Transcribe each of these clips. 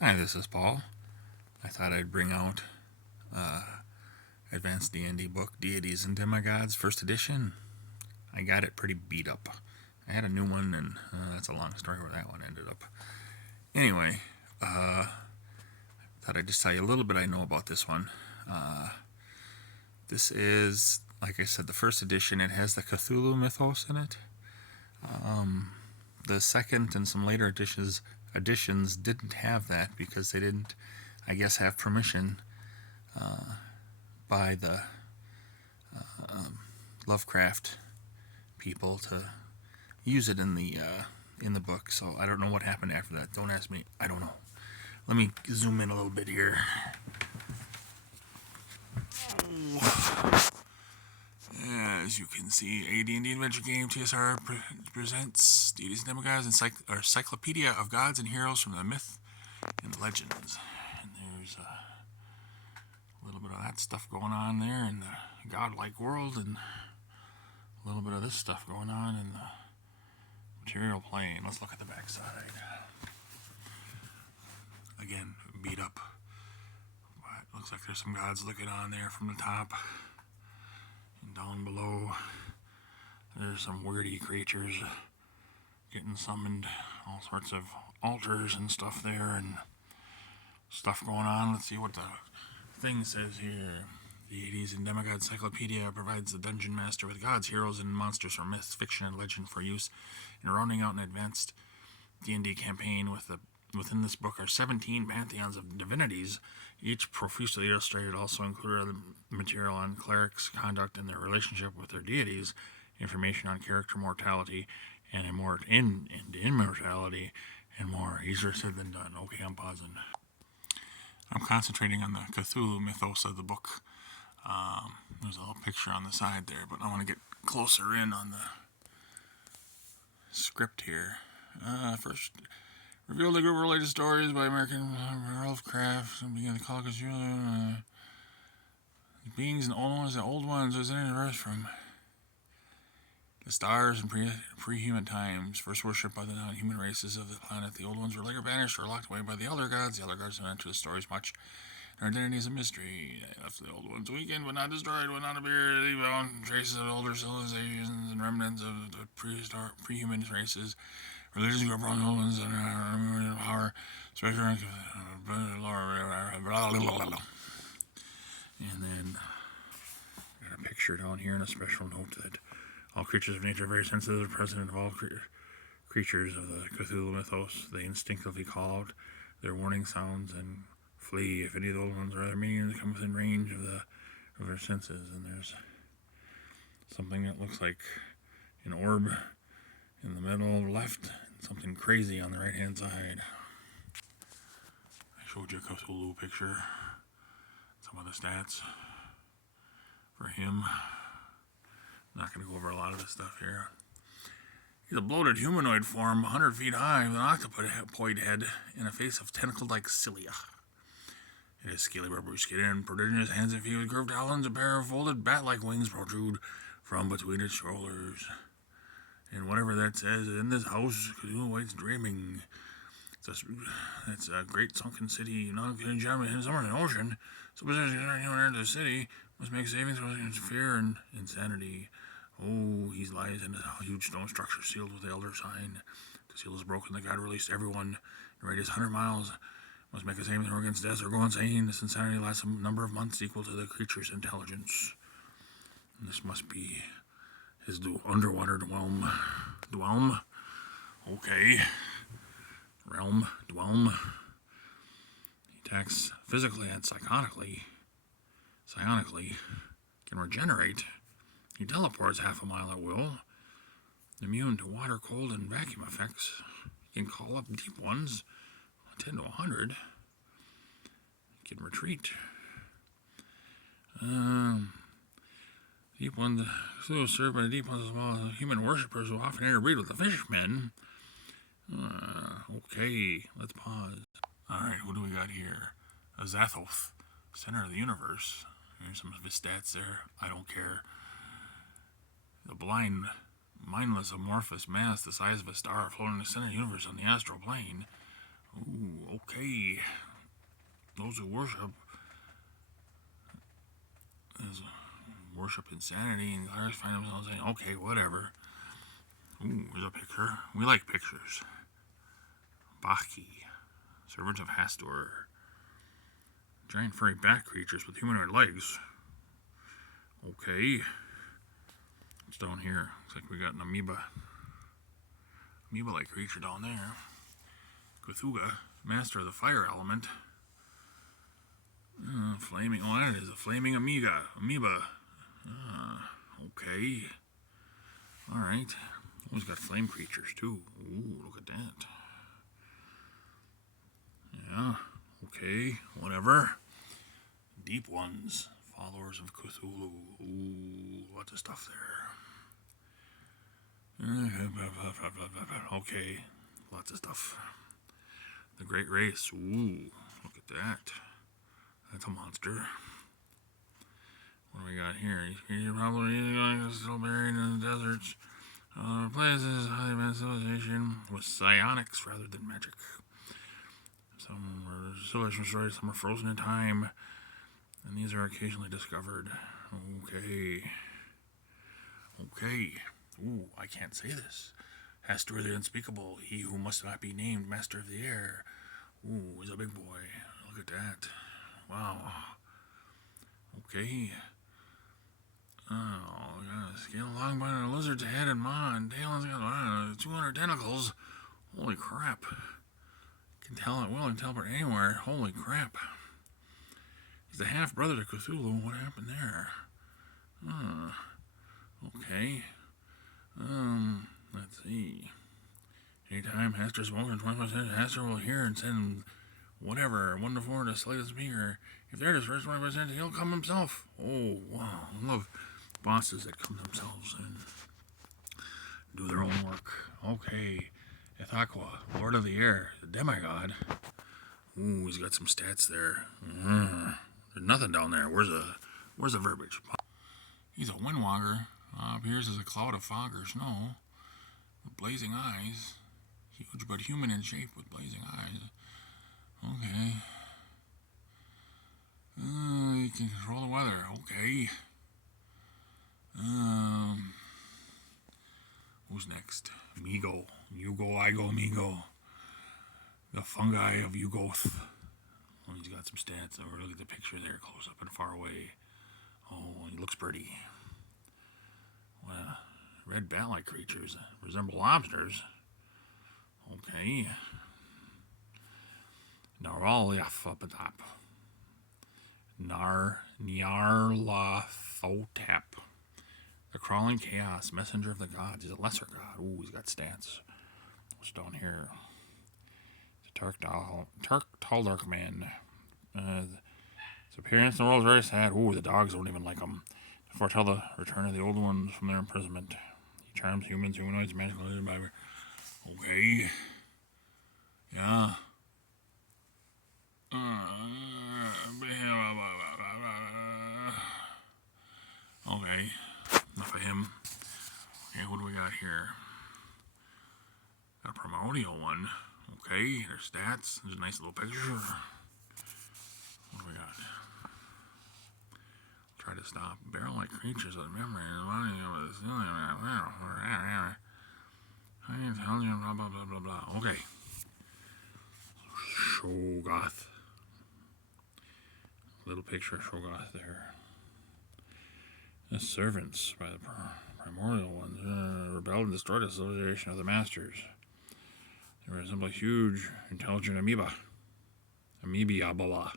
Hi, this is Paul. I thought I'd bring out Advanced D&D book, Deities and Demigods, first edition. I got it pretty beat up. I had a new one, and that's a long story where that one ended up. Anyway, thought I'd just tell you a little bit I know about this one. This is, like I said, the first edition. It has the Cthulhu Mythos in it. The second and some later editions didn't have that because they didn't, I guess, have permission by the Lovecraft people to use it in the book. So I don't know what happened after that. Don't ask me. I don't know. Let me zoom in a little bit here. As you can see, AD&D Adventure Game TSR presents Deities and Demigods, Encyclopedia of Gods and Heroes from the Myth and the Legends. And there's a little bit of that stuff going on there in the godlike world, and a little bit of this stuff going on in the material plane. Let's look at the backside. Again, beat up. But looks like there's some gods looking on there from the top. And down below, there's some weirdy creatures getting summoned. All sorts of altars and stuff there, and stuff going on. Let's see what the thing says here. The Deities and Demigods Encyclopedia provides the dungeon master with gods, heroes, and monsters from myth, fiction, and legend for use in rounding out an advanced D&D campaign. Within this book are 17 pantheons of divinities, each profusely illustrated. Also included other material on clerics' conduct and their relationship with their deities, information on character mortality and immortality, and more. Easier said than done. Okay, I'm pausing. I'm concentrating on the Cthulhu Mythos of the book. There's a little picture on the side there, but I want to get closer in on the script here. First, reveal the group of related stories by American Lovecraft. Beginning the caucus, beings and old ones. There's any verse from the stars in pre-human times, first worshipped by the non-human races of the planet. The old ones were later banished or locked away by the elder gods. The elder gods don't enter the stories much. Their identity is a mystery. They left the old ones weakened, but not destroyed, but not appeared. They found traces of older civilizations and remnants of the pre-human races. Religions grew up on the old ones and power, spectrum, and then got a picture down here and a special note that all creatures of nature are very sensitive to the presence of all creatures of the Cthulhu Mythos. They instinctively call out their warning sounds and flee if any of the old ones or other minions come within range of their senses. And there's something that looks like an orb in the middle left, and something crazy on the right hand side. I showed you a Cthulhu picture, some of the stats for him. I'm not going to go over a lot of this stuff here. He's a bloated humanoid form, 100 feet high, with an octopoid head and a face of tentacle-like cilia. It has scaly rubbery skin and prodigious hands and feet with curved talons. A pair of folded bat-like wings protrude from between its shoulders. And whatever that says, in this house, Cthulhu waits dreaming. It's a great sunken city, not getting jammed in summer in the ocean. So possessing anyone into the city must make savings against fear and insanity. Oh, he lies in a huge stone structure sealed with the elder sign. The seal is broken. The god released everyone in radius 100 miles. Must make a saving throw against death or go insane. This insanity lasts a number of months equal to the creature's intelligence. And this must be his underwater dwelm. Dwelm? Okay. Realm. Dwelm. He attacks physically and psionically. Can regenerate. He teleports half a mile at will. Immune to water, cold, and vacuum effects. He can call up deep ones. 10 to 100. He can retreat. Deep ones. So served by the deep ones as well as human worshippers who often interbreed with the fishmen. Okay, let's pause. Alright, what do we got here? Azathoth, center of the universe. Here's some of his stats there. I don't care. The blind, mindless, amorphous mass the size of a star floating in the center of the universe on the astral plane. Ooh, okay. those who worship insanity and others find themselves saying, okay, whatever. Ooh, there's a picture. We like pictures. Baki, servant of Hastur. Giant furry bat creatures with humanoid legs. Okay. What's down here? Looks like we got an amoeba-like creature down there. Cthulhu, master of the fire element. Flaming, oh, that is a flaming amoeba. Okay. Alright. Oh, he's got flame creatures too. Ooh, look at that. Yeah, okay, whatever. Deep ones, followers of Cthulhu. Ooh, lots of stuff there. Okay, lots of stuff. The Great Race. Ooh, look at that. That's a monster. What do we got here? He's probably still buried in the deserts. Places, highly advanced civilization with psionics rather than magic. Some are civilization destroyed, some are frozen in time, and these are occasionally discovered. Okay. Ooh, I can't say this. Hastur the Unspeakable, he who must not be named, master of the air. Ooh, he's a big boy. Look at that. Wow. Okay. Oh, got a scale along by a lizard's head and maw and tail has got 200 tentacles. Holy crap. Can teleport anywhere. Holy crap. He's the half brother to Cthulhu. What happened there? Okay. Let's see. Anytime Hastur's spoken 25%, Hastur will hear and send whatever, 1 to 4 to slay the speaker. If they're just first 20%, he'll come himself. Oh, wow. I love bosses that come themselves and do their own work. Okay. Ithaqua, Lord of the Air, the demigod. Ooh, he's got some stats there. There's nothing down there. Where's the verbiage? He's a windwalker. Appears as a cloud of fog or snow. With blazing eyes. Huge but human in shape with blazing eyes. Okay. He can control the weather. Okay. Who's next? Migo. Yugo, Igo, Migo. The fungi of Yugoth. Oh, he's got some stats. Oh, look at the picture there, close up and far away. Oh, he looks pretty. Well, red bat-like creatures resemble lobsters. Okay. Naralioth up at top. Nyarlathotep. The crawling chaos, messenger of the gods. He's a lesser god. Ooh, he's got stats. What's down here? The Tall Dark Man. His appearance in the world is very sad. Ooh, the dogs don't even like him. To foretell the return of the old ones from their imprisonment. He charms humans, humanoids, magical by. Okay. Yeah. Okay. Enough of him. Okay, what do we got here? Got a primordial one. Okay, there's stats. There's a nice little picture. What do we got? Try to stop barrel-like creatures with memory. I can tell you blah blah blah blah blah. Okay. Shogoth. Little picture of Shogoth there. The servants by the primordial ones rebelled and destroyed the civilization of the masters. They resemble a huge, intelligent amoeba. Amoeba.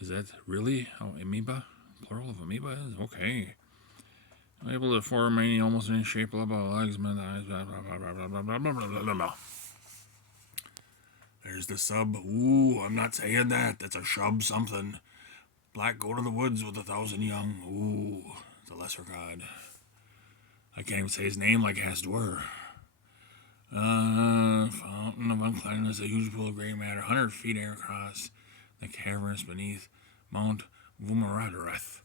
Is that really how amoeba? Plural of amoeba is? Okay. Able to form almost any shape, blah blah legs, eyes, blah blah blah blah blah blah blah blah blah blah. There's the sub. Ooh, I'm not saying that. That's a shub something. Black goat of the woods with 1,000 young. Ooh, the lesser god. I can't even say his name like Hastur. Fountain of uncleanness, a huge pool of gray matter, 100 feet air across the caverns beneath Mount Vumaradarath.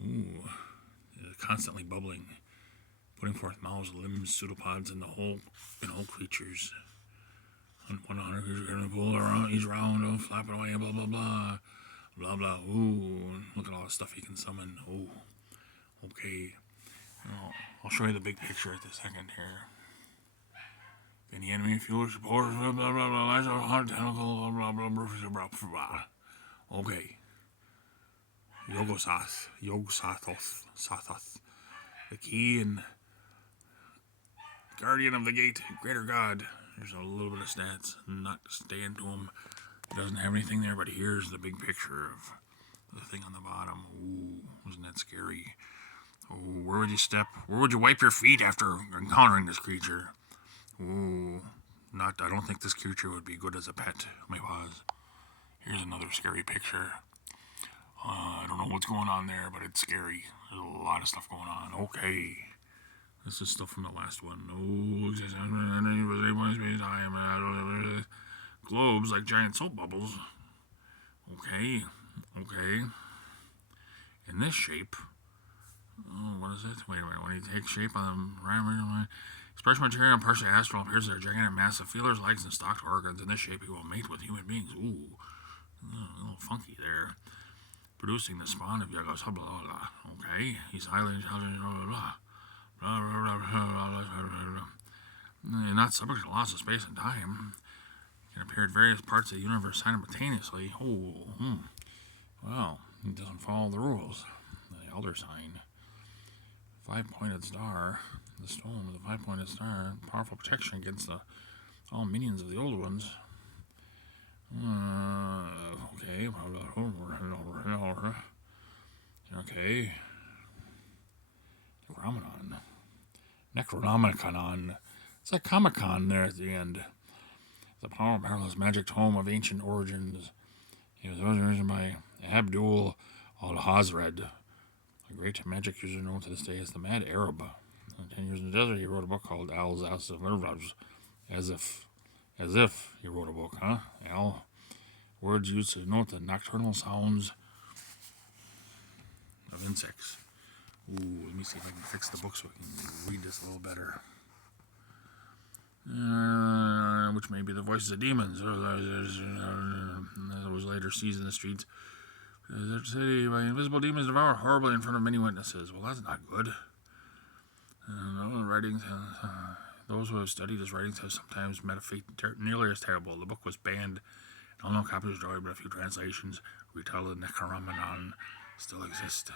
Ooh, constantly bubbling, putting forth mouths, limbs, pseudopods, and whole creatures. 100 creatures going to pull around each round, flapping away, blah, blah, blah. Blah, blah. Ooh, look at all the stuff he can summon. Ooh, okay. I'll show you the big picture at the second here. Any enemy fuel support, blah, blah, blah, blah, lies of hard tentacle, blah, blah, blah, blah, blah, blah. Okay. Sathos. The key and guardian of the gate, greater god. There's a little bit of stats, not staying to him. Doesn't have anything there, but here's the big picture of the thing on the bottom. Ooh, isn't that scary? Ooh, where would you step? Where would you wipe your feet after encountering this creature? Ooh, I don't think this creature would be good as a pet. My pause. Here's another scary picture. I don't know what's going on there, but it's scary. There's a lot of stuff going on. Okay. This is stuff from the last one. Globes like giant soap bubbles. Okay. In this shape. Oh, what is it? Wait. When you take shape on the expression material, partially astral, appears there gigantic mass of feelers, legs, and stalked organs. In this shape, he will mate with human beings. Ooh. A little funky there. Producing the spawn of Yagos. Okay. He's highly intelligent. Not subject to loss of space and time. Can appear at various parts of the universe simultaneously. Well, he doesn't follow the rules. The Elder Sign. 5-pointed star. The stone with a 5-pointed star. Powerful protection against all minions of the old ones. Okay. Okay. Necronomicon. It's like Comic-Con there at the end. The powerless magic tome of ancient origins. It was originated by Abdul al-Hazred, a great magic user known to this day as the Mad Arab. 10 years in the desert, he wrote a book called Al-Zas of Nervaz. As if he wrote a book, huh? Al. Words used to note the nocturnal sounds of insects. Ooh, let me see if I can fix the book so I can read this a little better. Which may be the voices of demons. Those later seized in the streets. The city by invisible demons devoured horribly in front of many witnesses. Well, that's not good. Those who have studied his writings have sometimes met a fate nearly as terrible. The book was banned. All known copies destroyed, but a few translations retell the Necronomicon still exist.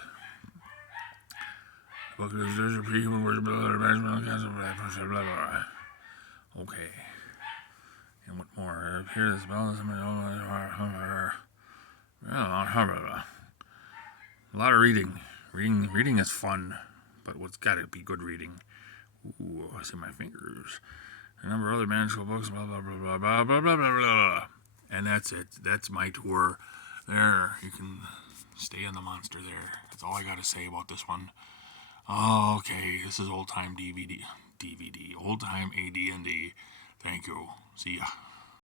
The book is a pre-human words of okay. And what more? Here this bell is a lot of reading. Reading is fun, but what's got to be good reading? Ooh, I see my fingers. A number of other magical books, blah blah blah blah blah blah blah blah. And that's it. That's my tour. There, you can stay on the monster there. That's all I got to say about this one. Okay, this is old time DVD. Old time AD&D. Thank you. See ya.